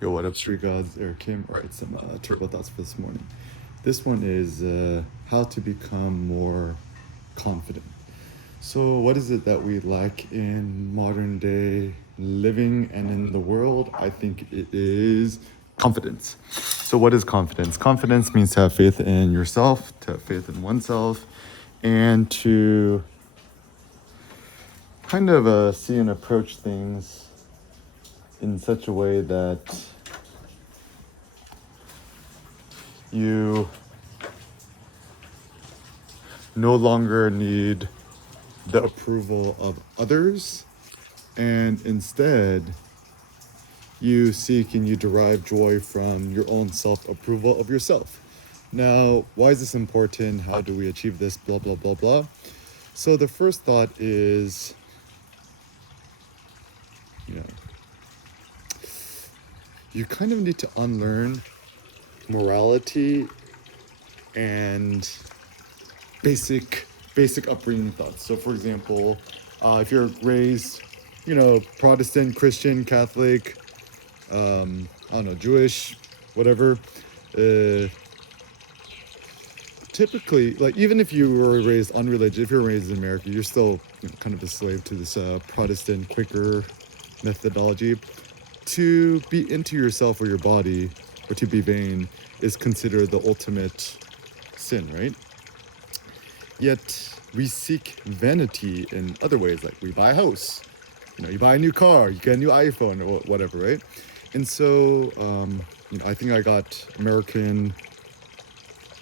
Yo, what up, Street Gods? Eric Kim. All right, some turbo thoughts for this morning. This one is how to become more confident. So, what is it that we lack in modern day living and in the world? I think it is confidence. So, what is confidence? Confidence means to have faith in yourself, to have faith in oneself, and to kind of see and approach things in such a way that you no longer need the approval of others, and instead you seek and you derive joy from your own self approval of yourself. Now, why is this important? How do we achieve this? Blah, blah, blah, blah. So, the first thought is, you know, you kind of need to unlearn morality and basic upbringing thoughts. So, for example, if you're raised, Protestant, Christian, Catholic, I don't know, Jewish, whatever. Uh, Typically, like even if you were raised unreligious, if you're raised in America, you're still kind of a slave to this Protestant Quaker methodology. To be into yourself or your body, or to be vain, is considered the ultimate sin, right? Yet we seek vanity in other ways, like we buy a house, you buy a new car, you get a new iPhone or whatever, right? And so, I think I got American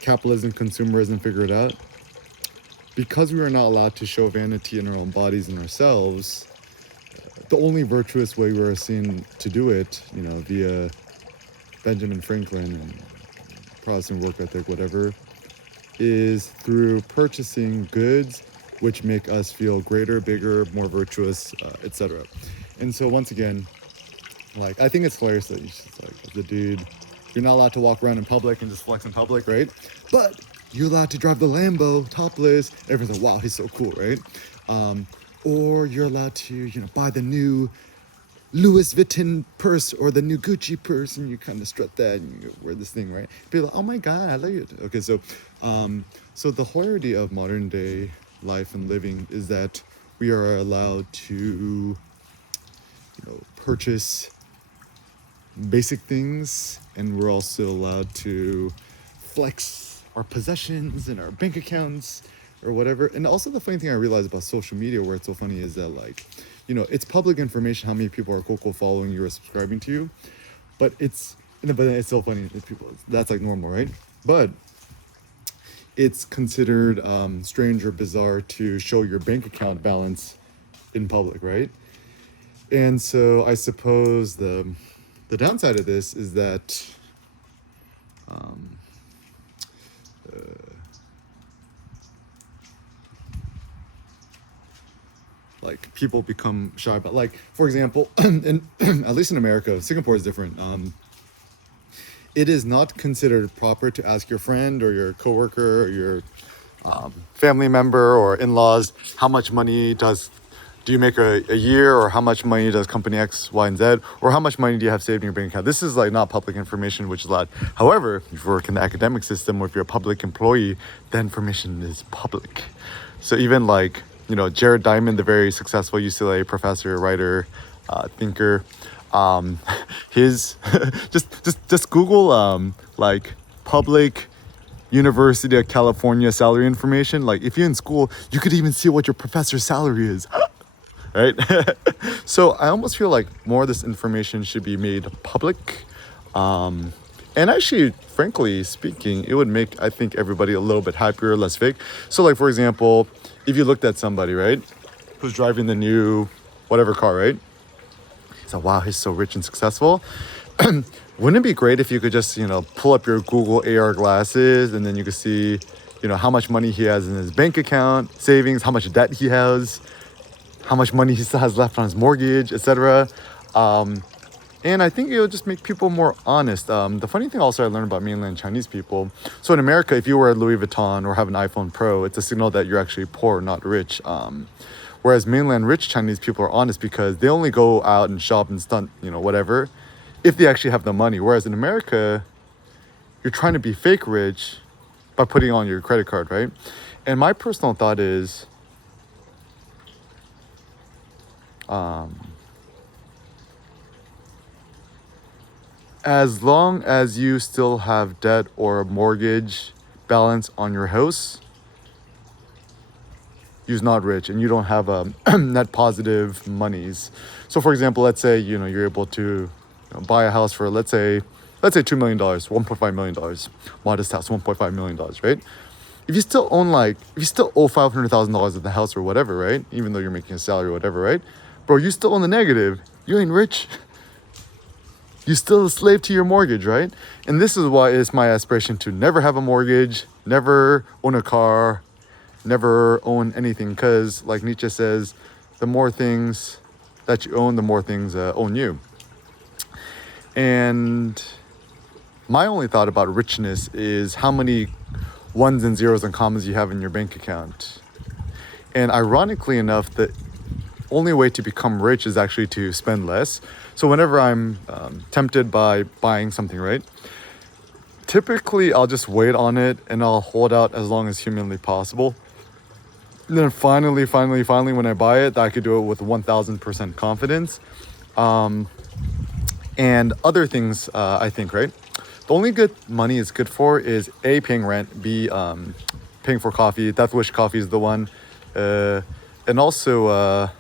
capitalism, consumerism figured out. Because we are not allowed to show vanity in our own bodies and ourselves, the only virtuous way we are seen to do it, via Benjamin Franklin and Protestant work ethic, whatever, is through purchasing goods which make us feel greater, bigger, more virtuous, etc. And so once again, like I think it's hilarious that the dude, you're not allowed to walk around in public and just flex in public, right? But you're allowed to drive the Lambo topless. Everyone's like, wow, he's so cool, right? Or you're allowed to, buy the new Louis Vuitton purse or the new Gucci purse, and you kind of strut that and you wear this thing, right? People are like, oh my God, I love it. Okay, so the hilarity of modern day life and living is that we are allowed to, purchase basic things, and we're also allowed to flex our possessions and our bank accounts or whatever. And also the funny thing I realized about social media where it's so funny is that it's public information how many people are cool following you or subscribing to you, but it's so funny that people, that's like normal, right? But it's considered strange or bizarre to show your bank account balance in public, right? And so I suppose the downside of this is that like people become shy about, like, for example, in at least in America, Singapore is different. It is not considered proper to ask your friend or your coworker or your family member or in-laws how much money do you make a year, or how much money does company X, Y, and Z, or how much money do you have saved in your bank account. This is like not public information, which is allowed. However, if you work in the academic system or if you're a public employee, the information is public. So even like, Jared Diamond, the very successful UCLA professor, writer, thinker, his just Google like public University of California salary information. Like if you're in school, you could even see what your professor's salary is. Right? So I almost feel like more of this information should be made public. And actually, frankly speaking, it would make, I think, everybody a little bit happier, less fake. So like, for example, if you looked at somebody, right, who's driving the new whatever car, right? So wow, he's so rich and successful. Wouldn't it be great if you could just, pull up your Google AR glasses and then you could see, how much money he has in his bank account, savings, how much debt he has, how much money he still has left on his mortgage, etc. And I think it'll just make people more honest. The funny thing also I learned about mainland Chinese people. So in America, if you wear Louis Vuitton or have an iPhone Pro, it's a signal that you're actually poor, not rich. Whereas mainland rich Chinese people are honest because they only go out and shop and stunt, whatever, if they actually have the money. Whereas in America, you're trying to be fake rich by putting on your credit card, right? And my personal thought is, as long as you still have debt or a mortgage balance on your house, you're not rich and you don't have net positive monies. So for example, let's say, you're able to buy a house for, let's say $2 million, $1.5 million, modest house, $1.5 million, right? If you still owe $500,000 of the house or whatever, right? Even though you're making a salary or whatever, right? Bro, you still own the negative. You ain't rich. You're still a slave to your mortgage, right? And this is why it's my aspiration to never have a mortgage, never own a car, never own anything. Because like Nietzsche says, the more things that you own, the more things own you. And my only thought about richness is how many ones and zeros and commas you have in your bank account. And ironically enough, the only way to become rich is actually to spend less. So whenever I'm tempted by buying something, right? Typically, I'll just wait on it and I'll hold out as long as humanly possible. And then finally, when I buy it, I could do it with 1,000% confidence. And other things, I think, right? The only good money is good for is A, paying rent, B, paying for coffee. Death Wish coffee is the one. And also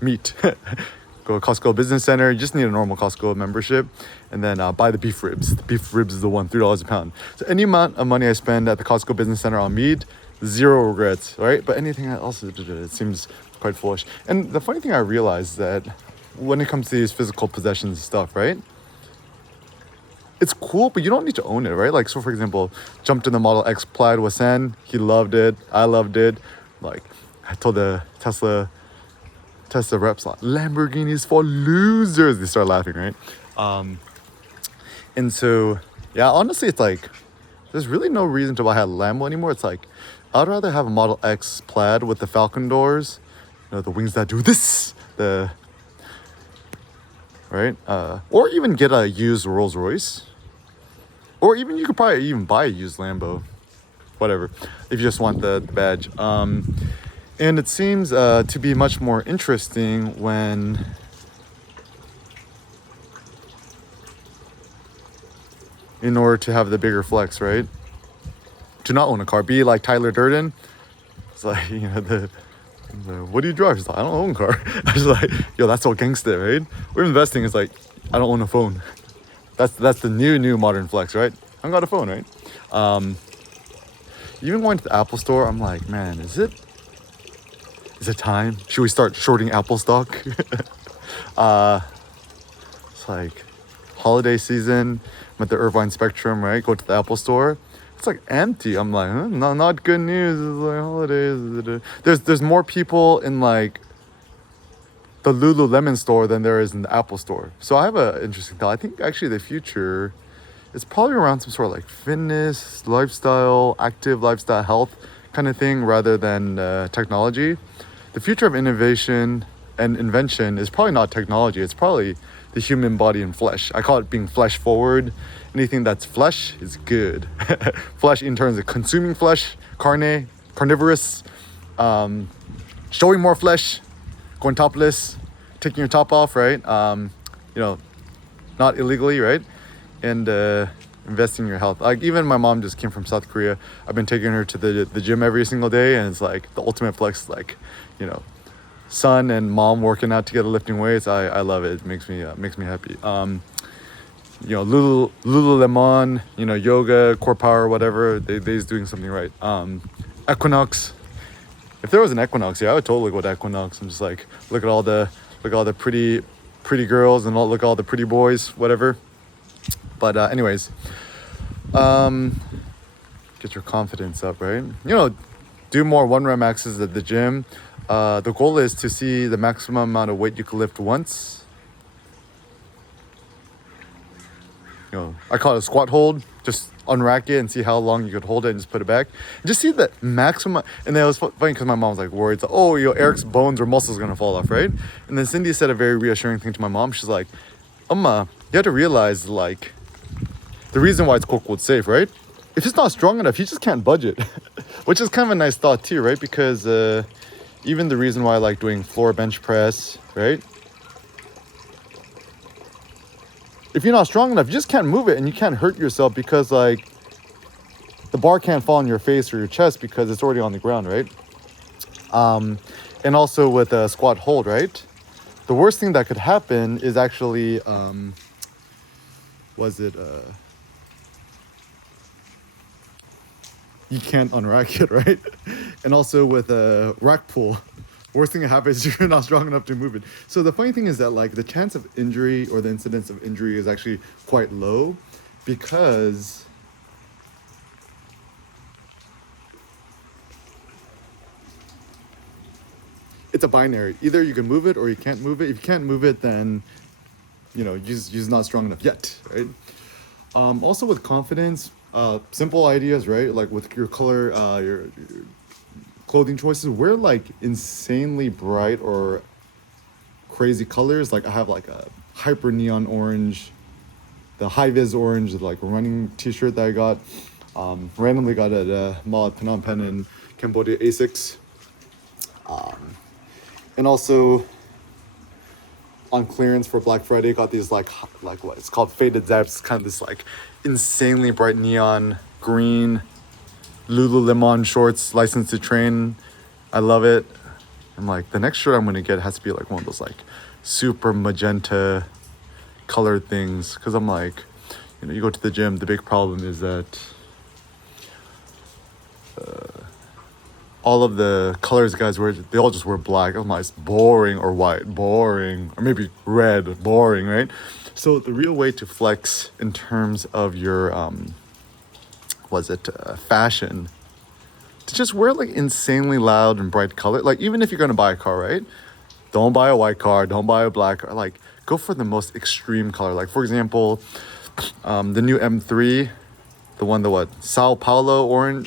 meat. Go to Costco Business Center. You just need a normal Costco membership. And then buy the beef ribs. The beef ribs is the one, $3 a pound. So any amount of money I spend at the Costco Business Center on meat, zero regrets, right? But anything else, it seems quite foolish. And the funny thing I realized that when it comes to these physical possessions and stuff, right? It's cool, but you don't need to own it, right? Like, so for example, jumped in the Model X Plaid with Sen. He loved it. I loved it. Like, I told the Tesla reps, like, Lamborghinis for losers. They start laughing, right? And so, yeah, honestly, it's like, there's really no reason to buy a Lambo anymore. It's like, I'd rather have a Model X Plaid with the Falcon doors, the wings that do this, right? Or even get a used Rolls Royce. Or even, you could probably even buy a used Lambo. Whatever, if you just want the badge. And it seems to be much more interesting when in order to have the bigger flex, right? To not own a car. Be like Tyler Durden. It's like, the what do you drive? He's like, I don't own a car. I was like, yo, that's all gangster, right? We're investing. It's like, I don't own a phone. That's the new modern flex, right? I don't got a phone, right? Even going to the Apple store, I'm like, man, is it time? Should we start shorting Apple stock? It's like holiday season. I'm at the Irvine Spectrum, right? Go to the Apple store. It's like empty. I'm like, not good news. It's like holidays. There's more people in like the Lululemon store than there is in the Apple store. So I have an interesting thought. I think actually the future is probably around some sort of like fitness, lifestyle, active lifestyle, health kind of thing rather than technology. The future of innovation and invention is probably not technology. It's probably the human body and flesh. I call it being flesh forward. Anything that's flesh is good. Flesh in terms of consuming flesh, carnivorous, showing more flesh, going topless, taking your top off, right? Not illegally, right? And investing in your health. Like, even my mom just came from South Korea. I've been taking her to the gym every single day, and it's like the ultimate flex. Like, son and mom working out together, lifting weights. I love it. It makes me happy. Lululemon, yoga, core power, whatever. They's doing something right. Equinox. If there was an Equinox, yeah, I would totally go to Equinox and just like look at all the pretty girls and look at all the pretty boys, whatever. But anyways, get your confidence up, right? Do more 1-rep maxes at the gym. The goal is to see the maximum amount of weight you can lift once. I call it a squat hold. Just unrack it and see how long you could hold it and just put it back. And just see the maximum. And then it was funny because my mom was like worried. Like, Eric's bones or muscles are going to fall off, right? And then Cindy said a very reassuring thing to my mom. She's like, you have to realize like the reason why it's quote safe, right? If it's not strong enough, you just can't budge it, which is kind of a nice thought too, right? Because even the reason why I like doing floor bench press, right? If you're not strong enough, you just can't move it and you can't hurt yourself because like the bar can't fall on your face or your chest because it's already on the ground, right? And also with a squat hold, right? The worst thing that could happen is actually, you can't unrack it, right? And also with a rack pull, worst thing that happens is you're not strong enough to move it. So the funny thing is that like the chance of injury or the incidence of injury is actually quite low because it's a binary. Either you can move it or you can't move it. If you can't move it, then you're just not strong enough yet, right? Also with confidence, simple ideas, right? Like with your color, your clothing choices, wear like insanely bright or crazy colors. Like I have like a hyper neon orange, the high vis orange, like running t-shirt that I got, randomly got at mall at Phnom Penh in Cambodia, Asics. And also on clearance for Black Friday, got these like what it's called faded zaps. It's kind of this like insanely bright neon green Lululemon shorts, licensed to train. I love it. And like the next shirt I'm gonna get has to be like one of those like super magenta colored things, because I'm like, you go to the gym, the big problem is that all of the colors guys wear, they all just wear black. I'm like, it's boring, or white, boring, or maybe red, boring, right? So the real way to flex in terms of your fashion, to just wear like insanely loud and bright color. Like even if you're gonna buy a car, right? Don't buy a white car, don't buy a black car. Like go for the most extreme color. Like for example, the new M3, the one, Sao Paulo orange,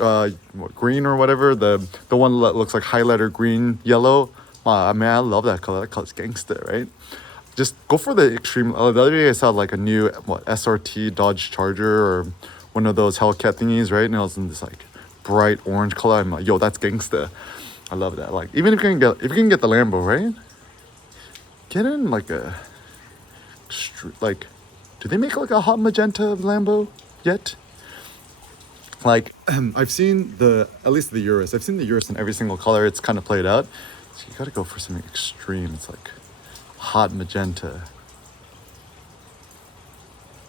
green or whatever, the one that looks like highlighter green, yellow. I mean, I love that color. That color's gangster, right? Just go for the extreme. The other day I saw like a new SRT Dodge Charger or one of those Hellcat thingies, right? And it was in this like bright orange color. I'm like, yo, that's gangster. I love that. Like even if you can get the Lambo, right? Get in like a like, do they make like a hot magenta Lambo yet? Like I've seen at least the Urus. I've seen the Urus in every single color. It's kind of played out. So you gotta go for something extreme. It's like hot magenta.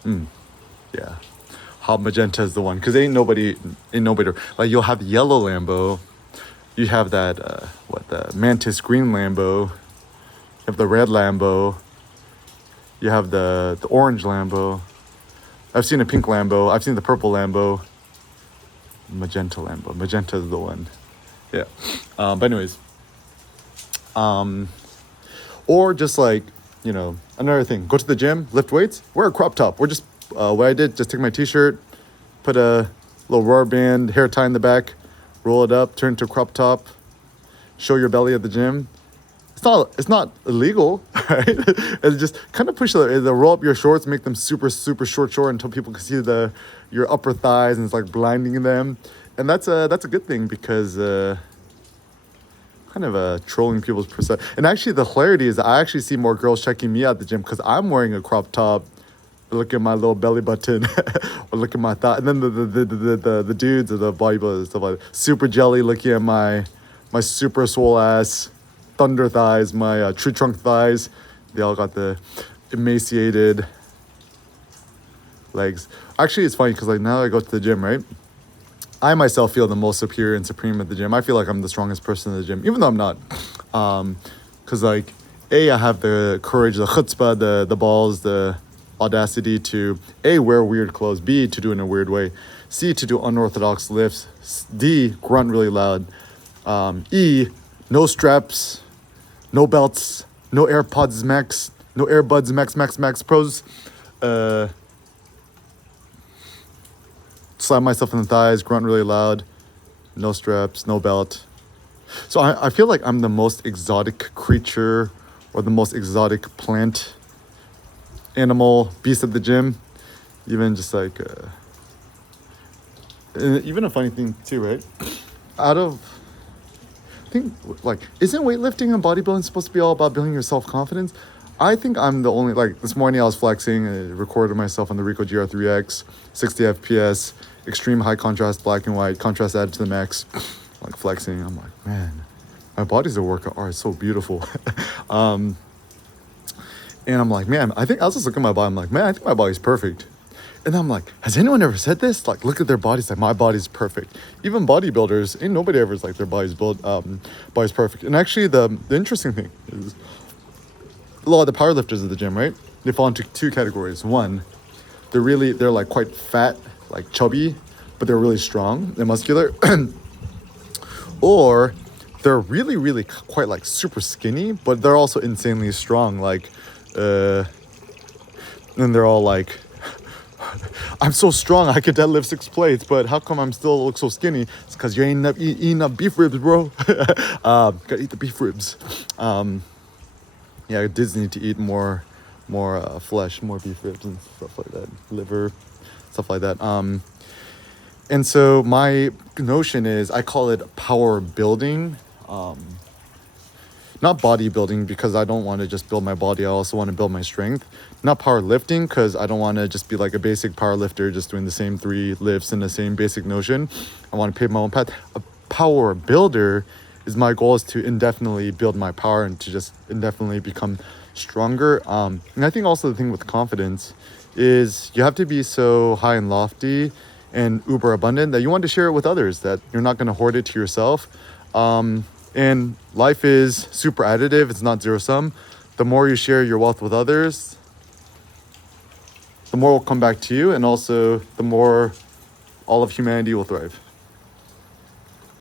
Yeah. Hot magenta is the one. Cause ain't nobody, like you'll have the yellow Lambo. You have that, the Mantis green Lambo. You have the red Lambo. You have the orange Lambo. I've seen a pink Lambo. I've seen the purple Lambo. Magenta Lambo. Magenta is the one. Yeah. But anyways. Or just like, another thing. Go to the gym, lift weights, wear a crop top. Or just, what I did, just take my t-shirt, put a little rubber band, hair tie in the back, roll it up, turn it to a crop top, show your belly at the gym. It's not illegal, right? And just kind of push roll up your shorts, make them super, super short until people can see your upper thighs, and it's like blinding them. And that's a good thing because kind of trolling people's perception. And actually the hilarity is I actually see more girls checking me out at the gym because I'm wearing a crop top. Look at my little belly button, or look at my thigh. And then the dudes or the bodybuilders and stuff like that, super jelly, looking at my super swole ass, thunder thighs, my tree trunk thighs. They all got the emaciated legs. Actually, it's funny because like now I go to the gym, right? I myself feel the most superior and supreme at the gym. I feel like I'm the strongest person in the gym, even though I'm not. Because like, I have the courage, the chutzpah, the balls, the audacity to A, wear weird clothes, B, to do it in a weird way, C, to do unorthodox lifts, D, grunt really loud, E, no straps, no belts, no AirPods Max, no Airbuds Max Pros, slap myself in the thighs, grunt really loud, no straps, no belt. So I feel like I'm the most exotic creature or the most exotic plant animal beast at the gym. Even just like, even a funny thing too, right? Out of, I think, like, isn't weightlifting and bodybuilding supposed to be all about building your self-confidence? I think I'm the only, like, this morning I was flexing, I recorded myself on the Ricoh GR3X, 60 FPS, extreme high contrast, black and white, contrast added to the max, like flexing. I'm like, man, my body's a work of art, so beautiful. And I'm like, man, I was just looking at my body, I'm like, man, I think my body's perfect. And I'm like, has anyone ever said this? Like, look at their bodies, like, my body's perfect. Even bodybuilders, ain't nobody ever's like their body's body's perfect. And actually, the interesting thing is, a lot of the powerlifters at the gym, right? They fall into two categories. One, they're like quite fat, like chubby, but they're really strong and muscular. Or they're really, really quite like super skinny, but they're also insanely strong. Like, and they're all like, I'm so strong, I could deadlift 6 plates, but how come I'm still look so skinny? It's because you ain't eating enough beef ribs, bro. Gotta eat the beef ribs. Yeah, Disney need to eat more flesh, more beef ribs and stuff like that, liver, stuff like that. And so my notion is, I call it power building, not bodybuilding, because I don't want to just build my body. I also want to build my strength. Not powerlifting, because I don't want to just be like a basic powerlifter, just doing the same 3 lifts and the same basic notion. I want to pave my own path. A power builder is, my goal is to indefinitely build my power and to just indefinitely become stronger. And I think also the thing with confidence is, you have to be so high and lofty and uber abundant that you want to share it with others, that you're not going to hoard it to yourself. And life is super additive, it's not zero sum. The more you share your wealth with others, the more will come back to you, and also the more all of humanity will thrive.